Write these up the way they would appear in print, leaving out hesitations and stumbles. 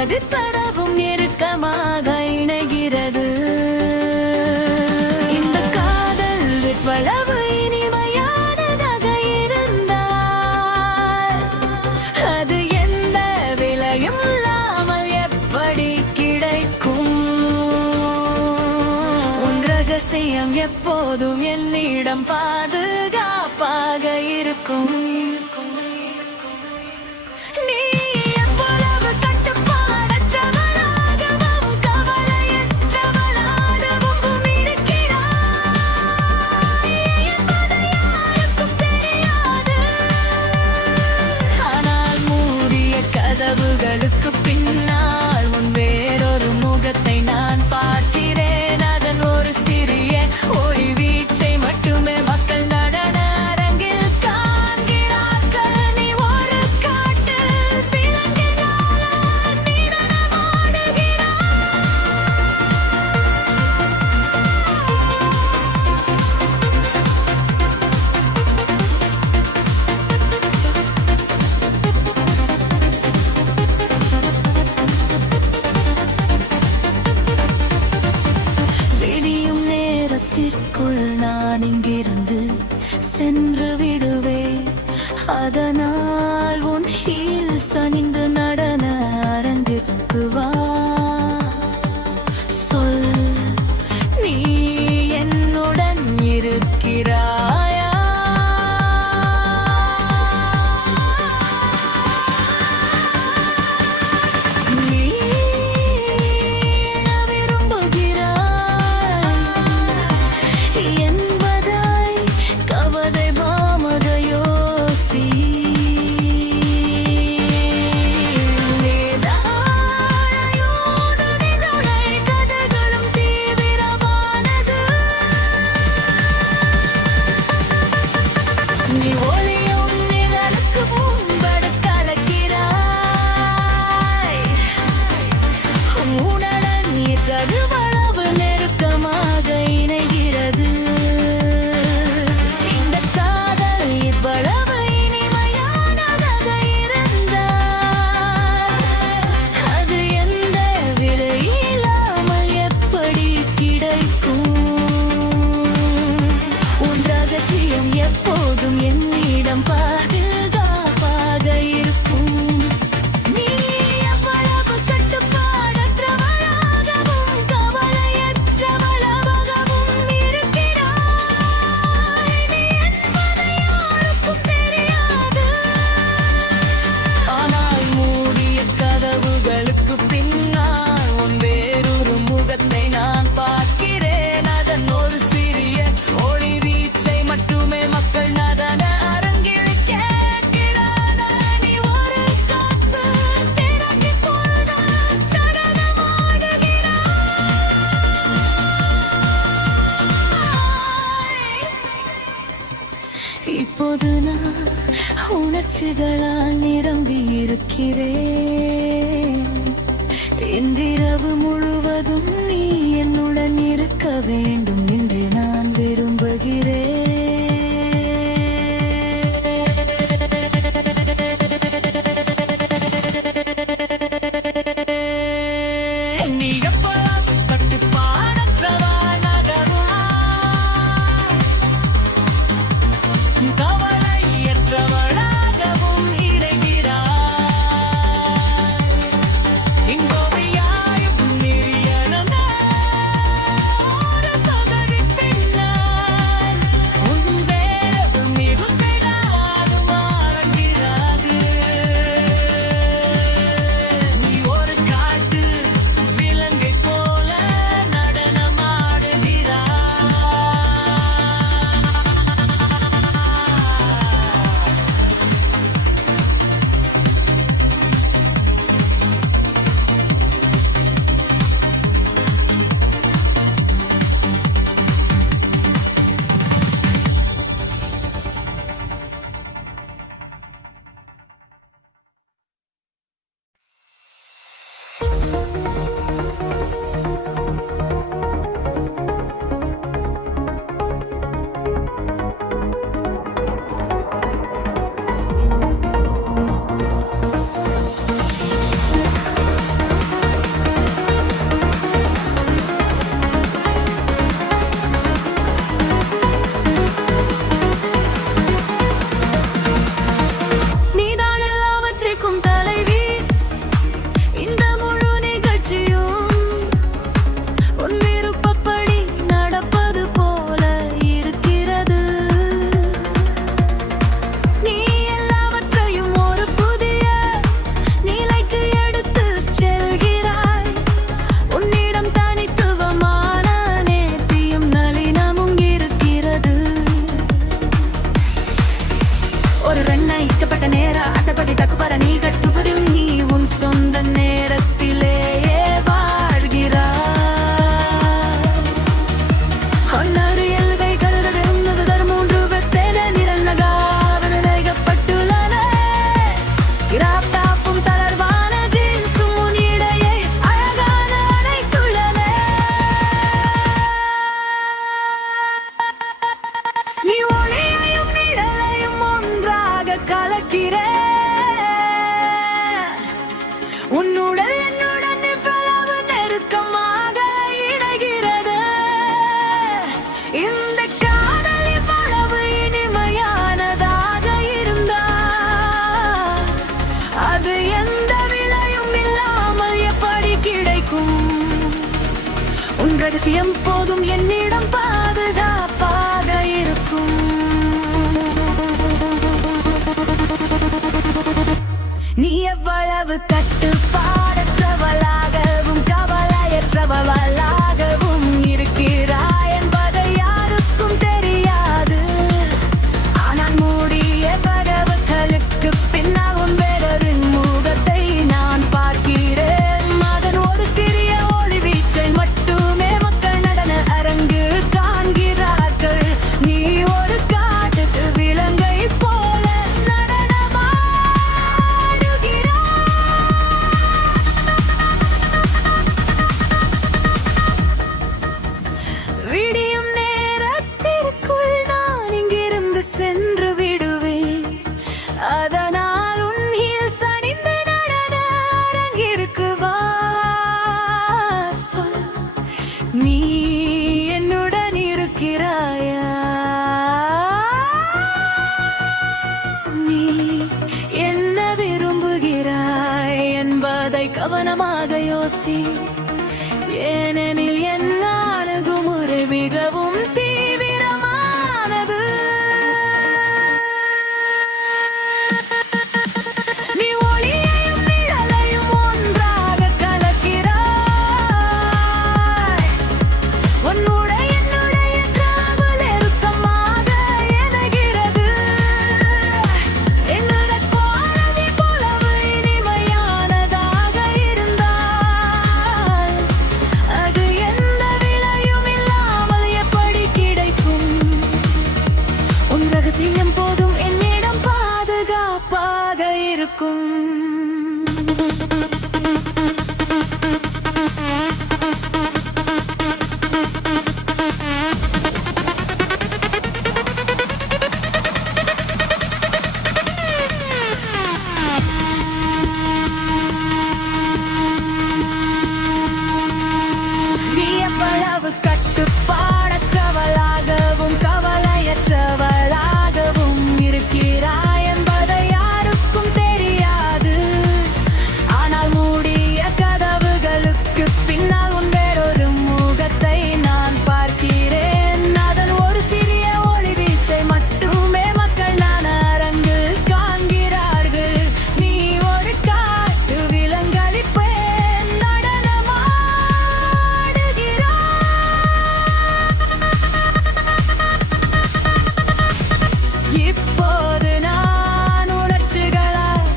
அது தரவும் நெருக்கமாக இணைகிறது. இந்த காதல் எவ்வளவு இனிமையானதாக இருந்தால் அது எந்த விலையும் இல்லாமல் எப்படி கிடைக்கும்? உன் ரகசியம் எப்போதும் என்னிடம் பாதுகாப்பாக இருக்கும். கதவுகளுக்கு பின்னால் உன் வேறொரு முகத்தை நான் பார்க்கிறேன். அதன் ஒரு சிறிய ஒளி வீச்சை மட்டுமே மக்கள் நடன அரங்கில் காண்கிறார்கள். நீ ஒரு காட்டில் விலங்கினால் நீ நான் இங்கிருந்து சென்று விடுவேன். அதனால் உன் ஹீல் சனிந்து நடன அரங்கிற்கு வா. சொல், நீ என்னுடன் இருக்கிறாயா? நீ ஒளியும் நிழலுக்கு முன்படு கலக்கிறாய். உன்னுடன் எவ்வளவு நெருக்கமாக இணைகிறது. இந்த காதல் இவ்வளவு இனிமையானதாக இருந்தால் அது எந்த விலையில்லாமல் எப்படி கிடைக்கும்? உன் ரகசியம் எப்போதும் என்னிடம் பாதுகாப்பாக இருக்கும். நீ எவ்வளவு கட்டுப்பாடற்றவளாகவும் கவலையற்றவளாகவும் இருக்கிறாய். நீ என்பதை யாருக்கும் தெரியாது. ஆனால் மூடிய கதவுகளுக்கு பின்னால் உன் வேறொரு முகத்தை நான் பார்க்கிறேன். அதன் ஒரு சிறிய ஒளி வீச்சை மட்டுமே மக்கள் நடன அரங்கில் கேட்கிறார்கள். நீ ஒரு காத்து திறக்கி போல நடனமாடுகிறாய். இப்போது நான் உணர்ச்சிகளால் நிரம்பி இருக்கிறேன். இன்றிரவு முழுவதும் நீ என்னுடன் இருக்க வேண்டும் என்று நான் விரும்புகிறேன். நீ எவ்வளவு கட்டுப்பாடற்றவளாகவும் கவலையற்றவளாகவும் இருக்கிறாய். இங்கோவியாயும் நெறியன ஒரு பகடி பின்னால் உன்னுடல் என்னுடன் இவ்வளவு நெருக்கமாக இணைகிறது. இந்த காதல் இவ்வளவு இனிமையானதாக இருந்தால் அது எந்த விலையும் இல்லாமல் எப்படி கிடைக்கும்? உன் ரகசியம் போதும் என்னிடம் பாதுகாப்பாக இருக்கும். நீ எவ்வளவு கட்டுப்பாடற்றவளாகவும் கவலையற்றவளாகவும் இருக்கிறாய் என்பதை யாருக்கும் தெரியாது. ஆனால் மூடிய கதவுகளுக்கு பின்னால் உன் வேறொரு முகத்தை நான் பார்க்கிறேன். அதன் ஒரு சிறிய ஒளி வீச்சை மட்டுமே மக்கள் நடன அரங்கு காண்கிறார்கள். நீ ஒரு காட்டு விலங்கை போல விடியும் நேரத்திற்குள் நான் இங்கிருந்து சென்று விடுவேன். அதனால் உன் ஹீல்ஸ் அணிந்து நடன அரங்கிற்கு வா. சொல், நீ என்னுடன் இருக்கிறாயா? நீ என்ன விரும்புகிறாய் என்பதை கவனமாக யோசி. ஏனெனில் என் அணுகுமுறை மிகவும் தீவிரமானது. நீ ஒளியையும் நிழலையும் ஒன்றாக கலக்கிறாய். உன்னுடைய என்னுடைய காதல் நெருக்கமாக இணைகிறது. என்னுடைய பாரதி போலவே இனிமையானதாக இருந்தால் அது எந்த விலையும் இல்லாமல் எப்படி கிடைக்கும்? உன் ரகசியம் போதும் என்னிடம் பாதுகாப்பாக இருக்கும். நீ எவ்வளவு கட்டுப்பாடற்றவளாகவும் கவலையற்றவளாகவும் இருக்கிறாய் என்பதை யாருக்கும் தெரியாது. ஆனால் மூடிய கதவுகளுக்கு பின்னால் உன் வேறொரு முகத்தை நான் பார்க்கிறேன். அதன் ஒரு சிறிய ஒளி வீச்சை மட்டுமே மக்கள் நான் அரங்கு காண்கிறார்கள். நீ ஒரு காட்டு விலங்களிப்பேன் நடனமாடுகிறாய். இப்போது நான் உணர்ச்சிகளால்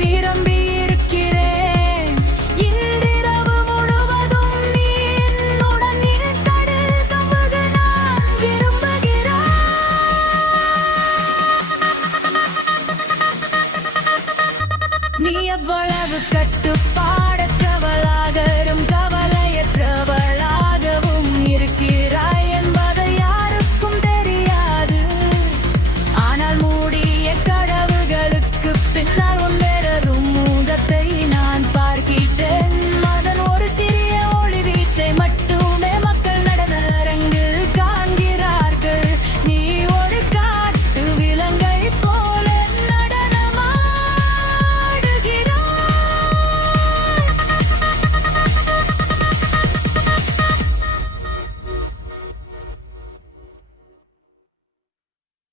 நிரம்பி இருக்கிறேன். இன்றிரவு முழுவதும் நீ என்னுடன் இழுத்தடில் கம்புக நான் விரும்புகிறேன். நீ எவ்வளவு கட்டுப்பாடற்றவளாகவும் கவலையற்றவள்